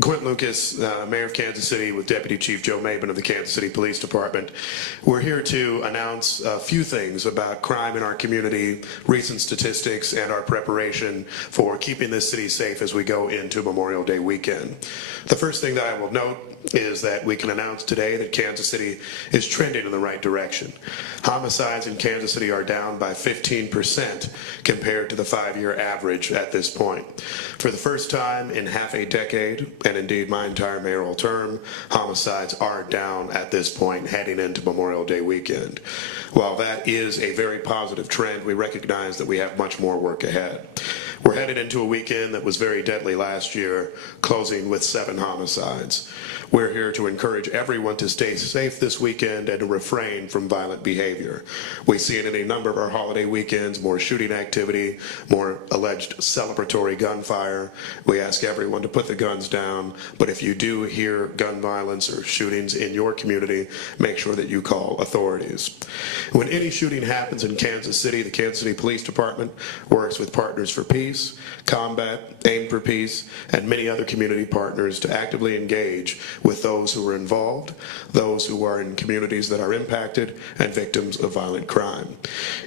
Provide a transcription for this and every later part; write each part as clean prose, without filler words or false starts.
Quinton Lucas, Mayor of Kansas City, with Deputy Chief Joe Mabin of the Kansas City Police Department. We're here to announce a few things about crime in our community, recent statistics, and our preparation for keeping this city safe as we go into Memorial Day weekend. The first thing that I will note is that we can announce today that Kansas City is trending in the right direction. Homicides in Kansas City are down by 15% compared to the 5-year average at this point. For the first time in half a decade, and indeed my entire mayoral term, homicides are down at this point heading into Memorial Day weekend. While that is a very positive trend, we recognize that we have much more work ahead. We're headed into a weekend that was very deadly last year, closing with 7 homicides. We're here to encourage everyone to stay safe this weekend and to refrain from violent behavior. We see it in a number of our holiday weekends, more shooting activity, more alleged celebratory gunfire. We ask everyone to put the guns down, but if you do hear gun violence or shootings in your community, make sure that you call authorities. When any shooting happens in Kansas City, the Kansas City Police Department works with Partners for Peace, Combat, Aim for Peace, and many other community partners to actively engage with those who are involved, those who are in communities that are impacted, and victims of violent crime.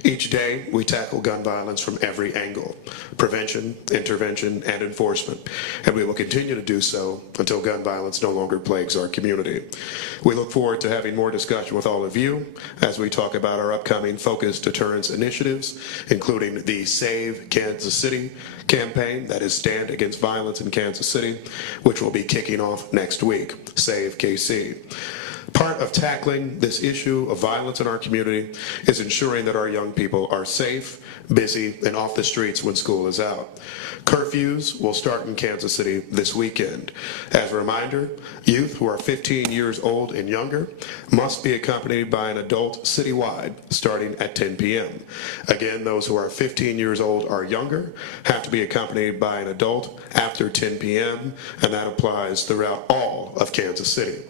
Each day, we tackle gun violence from every angle: prevention, intervention, and enforcement, and we will continue to do so until gun violence no longer plagues our community. We look forward to having more discussion with all of you as we talk about our upcoming focused deterrence initiatives, including the Save Kansas City campaign, that is Stand Against Violence in Kansas City, which will be kicking off next week. Save KC. Part of tackling this issue of violence in our community is ensuring that our young people are safe, busy, and off the streets when school is out. Curfews will start in Kansas City this weekend. As a reminder, youth who are 15 years old and younger must be accompanied by an adult citywide starting at 10 p.m. Again, those who are 15 years old or younger have to be accompanied by an adult after 10 p.m., and that applies throughout all of Kansas City.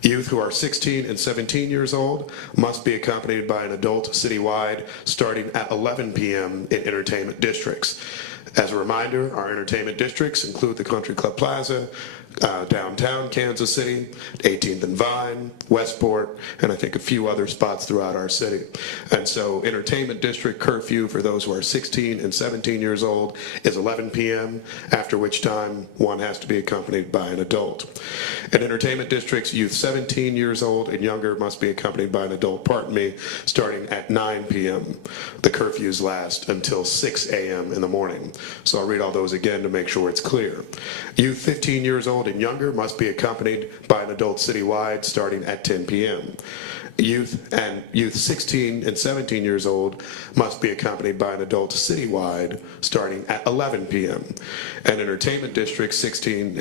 Youth who are 16 and 17 years old must be accompanied by an adult citywide starting at 11 p.m. in entertainment districts. As a reminder, our entertainment districts include the Country Club Plaza, downtown Kansas City, 18th and Vine, Westport, and I think a few other spots throughout our city. And so entertainment district curfew for those who are 16 and 17 years old is 11 p.m., after which time one has to be accompanied by an adult. In entertainment districts, youth 17 years old and younger must be accompanied by an adult, starting at 9 p.m. The curfews last until 6 a.m. in the morning. So I'll read all those again to make sure it's clear. Youth 15 years old and younger must be accompanied by an adult citywide starting at 10 p.m. Youth 16 and 17 years old must be accompanied by an adult citywide starting at 11 p.m. And entertainment districts 17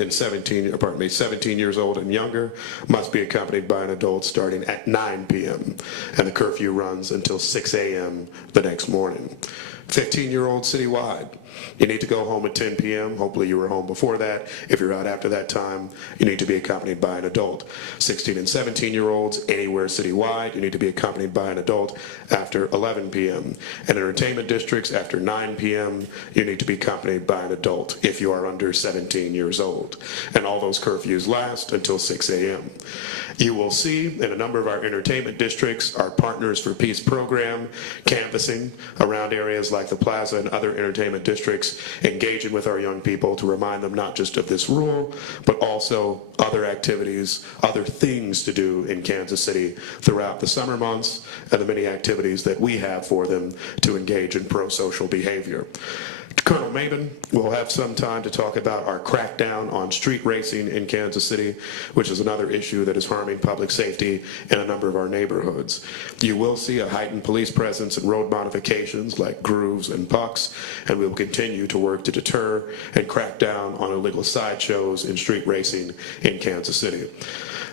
years old and younger must be accompanied by an adult starting at 9 p.m. And the curfew runs until 6 a.m. the next morning. 15-year-old citywide. You need to go home at 10 p.m. Hopefully you were home before that. If you're out after that time, you need to be accompanied by an adult. 16 and 17-year-olds, anywhere citywide, you need to be accompanied by an adult after 11 p.m. And entertainment districts, after 9 p.m., you need to be accompanied by an adult if you are under 17 years old. And all those curfews last until 6 a.m. You will see in a number of our entertainment districts our Partners for Peace program canvassing around areas like the Plaza and other entertainment districts, engaging with our young people to remind them not just of this rule, but also other activities, other things to do in Kansas City throughout the summer months and the many activities that we have for them to engage in pro-social behavior. Colonel Mabin will have some time to talk about our crackdown on street racing in Kansas City, which is another issue that is harming public safety in a number of our neighborhoods. You will see a heightened police presence and road modifications like grooves and pucks, and we will continue to work to deter and crack down on illegal sideshows and street racing in Kansas City.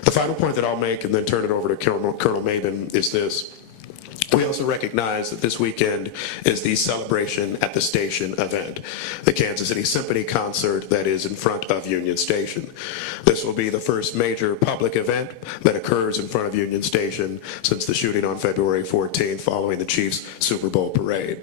The final point that I'll make and then turn it over to Colonel Mabin is this. We also recognize that this weekend is the Celebration at the Station event, the Kansas City Symphony concert that is in front of Union Station. This will be the first major public event that occurs in front of Union Station since the shooting on February 14th following the Chiefs' Super Bowl parade.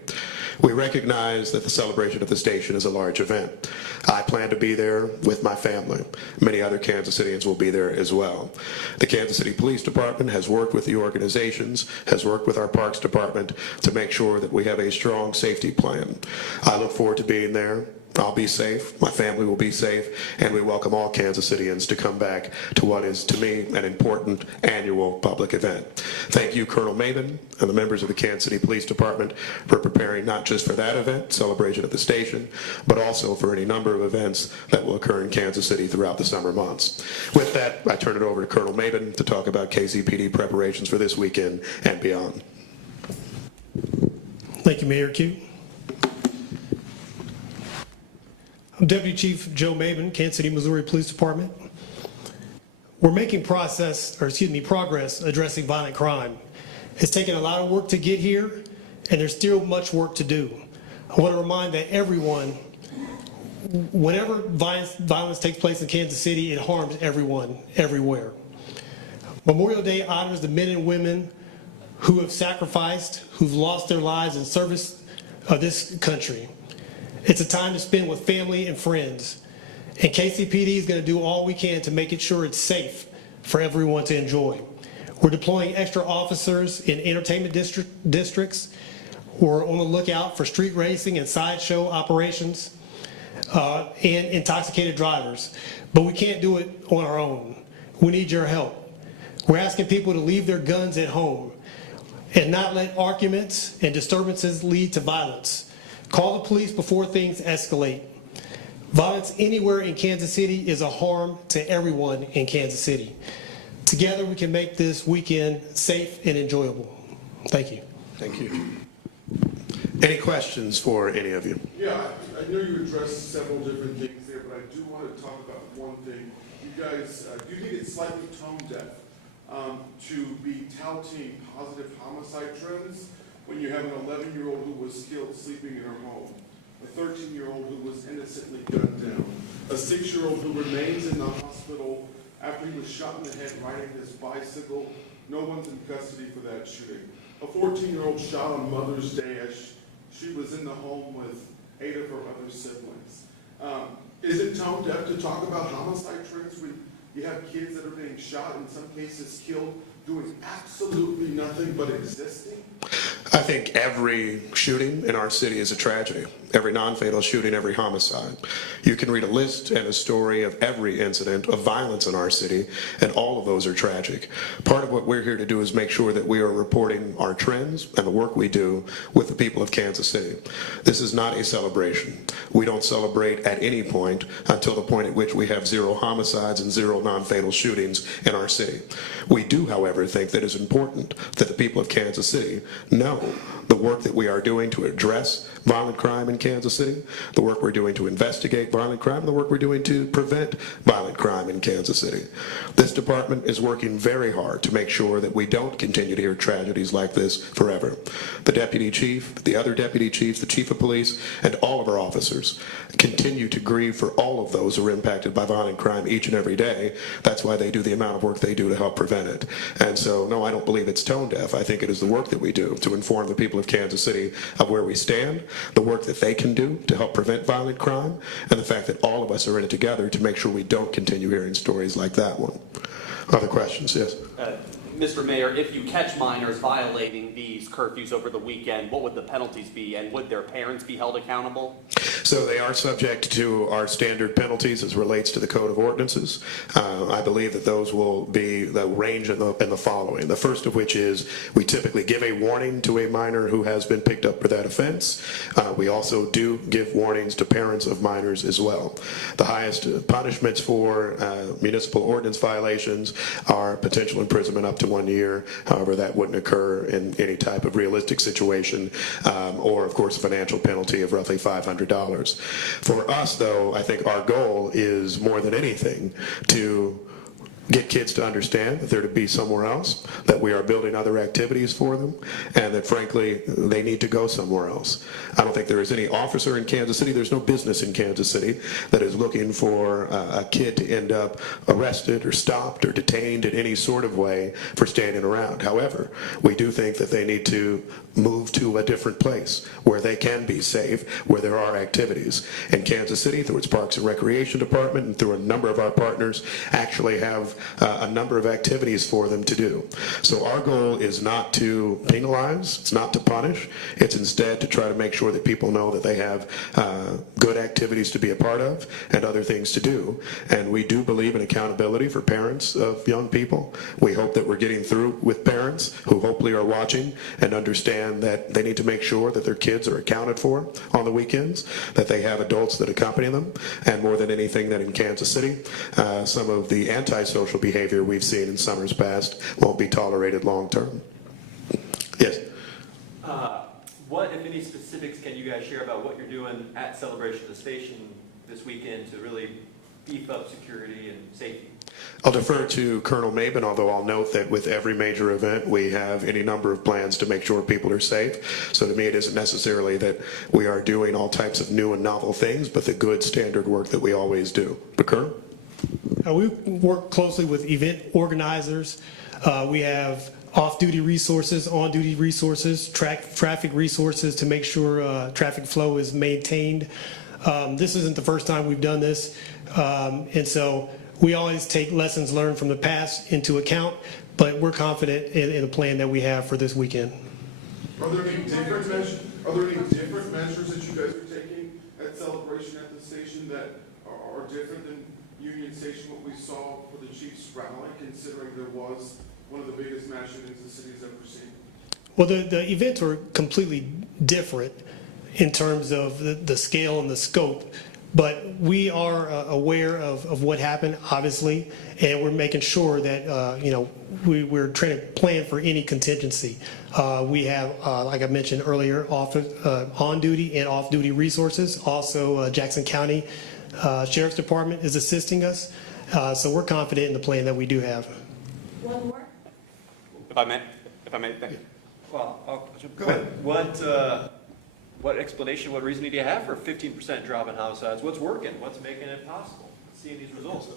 We recognize that the celebration at the station is a large event. I plan to be there with my family. Many other Kansas Cityans will be there as well. The Kansas City Police Department has worked with the organizations, has worked with our Parks Department to make sure that we have a strong safety plan. I look forward to being there. I'll be safe, my family will be safe, and we welcome all Kansas Cityans to come back to what is, to me, an important annual public event. Thank you, Colonel Mabin, and the members of the Kansas City Police Department for preparing not just for that event, Celebration at the Station, but also for any number of events that will occur in Kansas City throughout the summer months. With that, I turn it over to Colonel Mabin to talk about KCPD preparations for this weekend and beyond. Thank you, Mayor Q. I'm Deputy Chief Joe Mabin, Kansas City, Missouri Police Department. We're making progress addressing violent crime. It's taken a lot of work to get here, and there's still much work to do. I want to remind that everyone, whenever violence takes place in Kansas City, it harms everyone, everywhere. Memorial Day honors the men and women who have sacrificed, who've lost their lives in service of this country. It's a time to spend with family and friends. And KCPD is going to do all we can to make it sure it's safe for everyone to enjoy. We're deploying extra officers in entertainment districts. We're on the lookout for street racing and sideshow operations and intoxicated drivers. But we can't do it on our own. We need your help. We're asking people to leave their guns at home and not let arguments and disturbances lead to violence. Call the police before things escalate. Violence anywhere in Kansas City is a harm to everyone in Kansas City. Together we can make this weekend safe and enjoyable. Thank you. Thank you. Any questions for any of you? Yeah, I know you addressed several different things there, but I do want to talk about one thing. You guys, do you think it's slightly tone deaf to be touting positive homicide trends when you have an 11-year-old who was killed sleeping in her home, a 13-year-old who was innocently gunned down, a 6-year-old who remains in the hospital after he was shot in the head riding his bicycle? No one's in custody for that shooting. A 14-year-old shot on Mother's Day as she was in the home with 8 of her other siblings. Is it tone deaf to talk about homicide trends when you have kids that are being shot, in some cases killed, doing absolutely nothing but existing? I think every shooting in our city is a tragedy. Every non-fatal shooting, every homicide. You can read a list and a story of every incident of violence in our city, and all of those are tragic. Part of what we're here to do is make sure that we are reporting our trends and the work we do with the people of Kansas City. This is not a celebration. We don't celebrate at any point until the point at which we have 0 homicides and 0 non-fatal shootings in our city. We do, however, think that it's important that the people of Kansas City know the work that we are doing to address violent crime in Kansas City, the work we're doing to investigate violent crime, the work we're doing to prevent violent crime in Kansas City. This department is working very hard to make sure that we don't continue to hear tragedies like this forever. The deputy chief, the other deputy chiefs, the chief of police, and all of our officers continue to grieve for all of those who are impacted by violent crime each and every day. That's why they do the amount of work they do to help prevent it. And so, no, I don't believe it's tone deaf. I think it is the work that we do to inform the people of Kansas City of where we stand, the work that they can do to help prevent violent crime, and the fact that all of us are in it together to make sure we don't continue hearing stories like that one. Other questions? Yes? Mr. Mayor, if you catch minors violating these curfews over the weekend, what would the penalties be, and would their parents be held accountable? So they are subject to our standard penalties as relates to the Code of Ordinances. I believe that those will be the range in the following. The first of which is we typically give a warning to a minor who has been picked up for that offense. We also do give warnings to parents of minors as well. The highest punishments for municipal ordinance violations are potential imprisonment up to 1 year. However, that wouldn't occur in any type of realistic situation, or of course a financial penalty of roughly $500. For us, though, I think our goal is more than anything to get kids to understand that they're to be somewhere else, that we are building other activities for them, and that frankly, they need to go somewhere else. I don't think there is any officer in Kansas City, there's no business in Kansas City that is looking for a kid to end up arrested or stopped or detained in any sort of way for standing around. However, we do think that they need to move to a different place where they can be safe, where there are activities. In Kansas City, through its Parks and Recreation Department and through a number of our partners, actually have a number of activities for them to do. So our goal is not to penalize, it's not to punish, it's instead to try to make sure that people know that they have good activities to be a part of and other things to do. And we do believe in accountability for parents of young people. We hope that we're getting through with parents who hopefully are watching and understand that they need to make sure that their kids are accounted for on the weekends, that they have adults that accompany them, and more than anything that in Kansas City, some of the antisocial behavior we've seen in summers past won't be tolerated long term. Yes? What, if any, specifics can you guys share about what you're doing at Celebration of the Station this weekend to really beef up security and safety? I'll defer to Colonel Mabin, although I'll note that with every major event, we have any number of plans to make sure people are safe. So to me, it isn't necessarily that we are doing all types of new and novel things, but the good standard work that we always do. But Colonel? We work closely with event organizers. We have off-duty resources, on-duty resources, traffic resources to make sure traffic flow is maintained. This isn't the first time we've done this, and so we always take lessons learned from the past into account, but we're confident in the plan that we have for this weekend. Are there any different measures that you guys are taking at Celebration at the station that are different than Union Station, what we saw for the Chiefs rally, considering there was one of the biggest mass shootings the city's ever seen? Well, the events are completely different in terms of the scale and the scope, but we are aware of what happened, obviously, and we're making sure that we're trying to plan for any contingency. We have, like I mentioned earlier, on-duty and off-duty resources. Also, Jackson County Sheriff's Department is assisting us, so we're confident in the plan that we do have. One more? If I may, thank you. Well, go ahead. What explanation, what reasoning do you have for a 15% drop in homicides? What's working? What's making it possible? Seeing these results?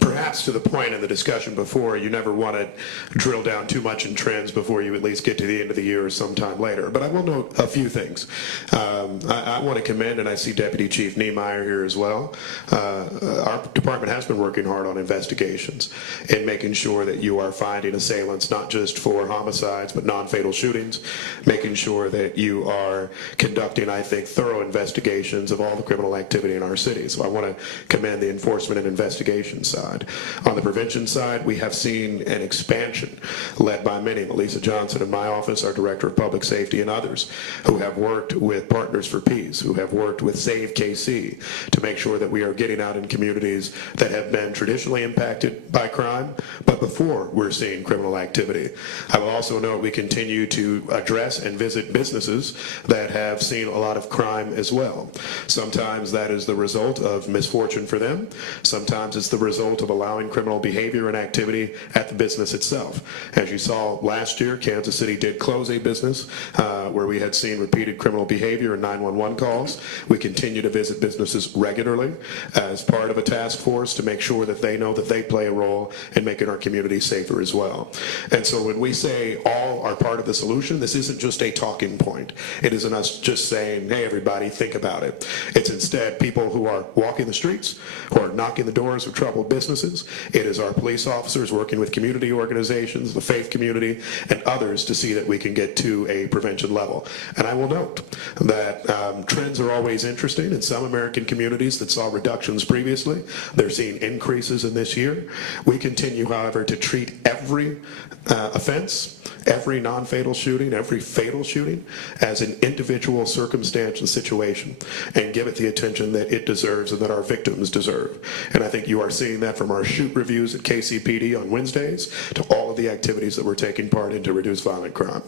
Perhaps to the point in the discussion before, you never want to drill down too much in trends before you at least get to the end of the year or sometime later. But I will note a few things. I want to commend, and I see Deputy Chief Niemeyer here as well. Our department has been working hard on investigations and making sure that you are finding assailants not just for homicides but non-fatal shootings, making sure that you are conducting, I think, thorough investigations of all the criminal activity in our city. So I want to commend the enforcement and investigation side. On the prevention side, we have seen an expansion led by many, Melissa Johnson in my office, our Director of Public Safety, and others who have worked with Partners for Peace, who have worked with Save KC to make sure that we are getting out in communities that have been traditionally impacted by crime, but before we're seeing criminal activity. I will also note we continue to address and visit businesses that have seen a lot of crime as well. Sometimes that is the result of misfortune for them. Sometimes it's the result of allowing criminal behavior and activity at the business itself. As you saw last year, Kansas City did close a business where we had seen repeated criminal behavior and 911 calls. We continue to visit businesses regularly as part of a task force to make sure that they know that they play a role in making our community safer as well. And so when we say all are part of the solution, this isn't just a talking point. It isn't us just saying, hey, everybody, think about it. It's instead people who are walking the streets, who are knocking the doors of troubled businesses. It is our police officers working with community organizations, the faith community, and others to see that we can get to a prevention level. And I will note that trends are always interesting. In some American communities that saw reductions previously, they're seeing increases in this year. We continue, however, to treat every offense, every non-fatal shooting, every fatal shooting as an individual circumstance and situation and give it the attention that it deserves and that our victims deserve. And I think you are seeing that from our shoot reviews at KCPD on Wednesdays to all of the activities that we're taking part in to reduce violent crime.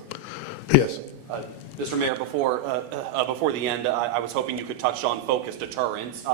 Yes? Mr. Mayor, before the end, I was hoping you could touch on focused deterrence.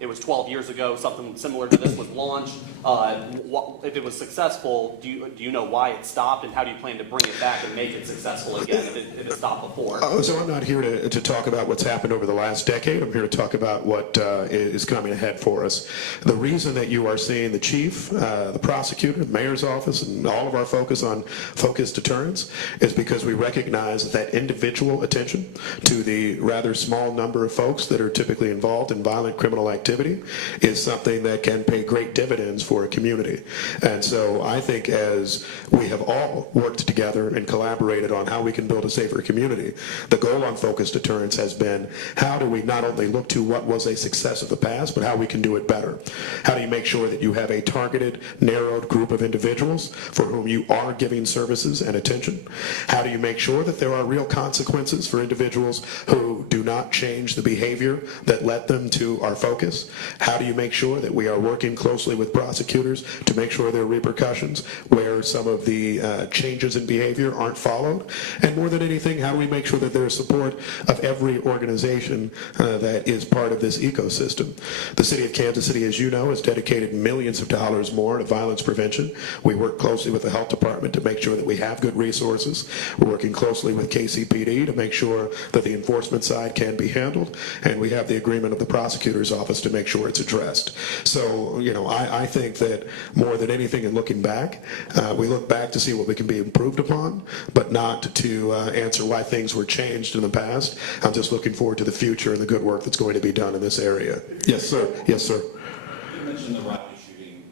it was 12 years ago, something similar to this was launched. If it was successful, do you know why it stopped, and how do you plan to bring it back and make it successful again if it stopped before? So I'm not here to talk about what's happened over the last decade. I'm here to talk about what is coming ahead for us. The reason that you are seeing the chief, the prosecutor, the mayor's office, and all of our focus on focused deterrence is because we recognize that individual attention to the rather small number of folks that are typically involved in violent criminal activity is something that can pay great dividends for a community. And so I think as we have all worked together and collaborated on how we can build a safer community, the goal on focused deterrence has been how do we not only look to what was a success of the past, but how we can do it better. How do you make sure that you have a targeted, narrowed group of individuals for whom you are giving services and attention? How do you make sure that there are real consequences for individuals who do not change the behavior that led them to our focus? How do you make sure that we are working closely with prosecutors to make sure there are repercussions where some of the changes in behavior aren't followed? And more than anything, how do we make sure that there is support of every organization that is part of this ecosystem? The city of Kansas City, as you know, has dedicated millions of dollars more to violence prevention. We work closely with the health department to make sure that we have good resources. We're working closely with KCPD to make sure that the enforcement side can be handled, and we have the agreement of the prosecutor's office to make sure it's addressed. So, I think that more than anything in looking back, we look back to see what we can be improved upon, but not to answer why things were changed in the past. I'm just looking forward to the future and the good work that's going to be done in this area. Yes, sir. Yes, sir. You mentioned the Riley shooting.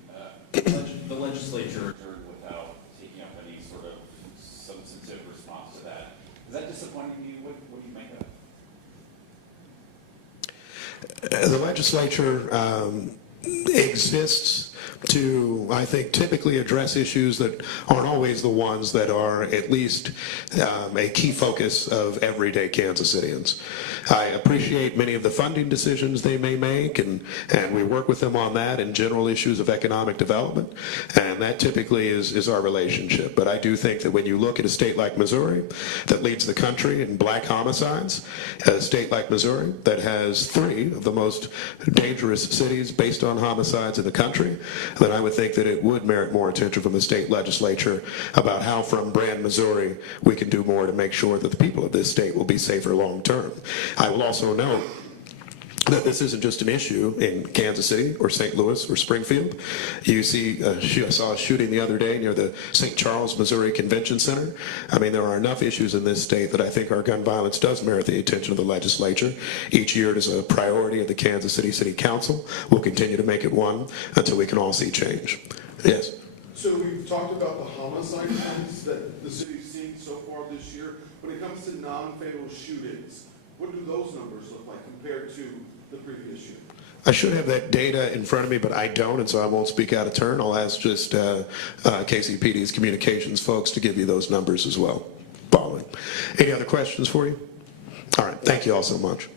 The legislature adjourned without taking up any sort of substantive response to that. Is that disappointing to you? What do you make of it? The legislature exists to, I think, typically address issues that aren't always the ones that are at least a key focus of everyday Kansas Cityans. I appreciate many of the funding decisions they may make, and we work with them on that and general issues of economic development, and that typically is our relationship. But I do think that when you look at a state like Missouri that leads the country in black homicides, a state like Missouri that has 3 of the most dangerous cities based on homicides in the country, then I would think that it would merit more attention from the state legislature about how from Brand, Missouri, we can do more to make sure that the people of this state will be safer long term. I will also note that this isn't just an issue in Kansas City or St. Louis or Springfield. You see, I saw a shooting the other day near the St. Charles, Missouri Convention Center. I mean, there are enough issues in this state that I think our gun violence does merit the attention of the legislature. Each year it is a priority of the Kansas City City Council. We'll continue to make it one until we can all see change. Yes? So we've talked about the homicide counts that the city's seen so far this year. When it comes to non-fatal shootings, what do those numbers look like compared to the previous year? I should have that data in front of me, but I don't, and so I won't speak out of turn. I'll ask just KCPD's communications folks to give you those numbers as well. Following. Any other questions for you? All right. Thank you all so much.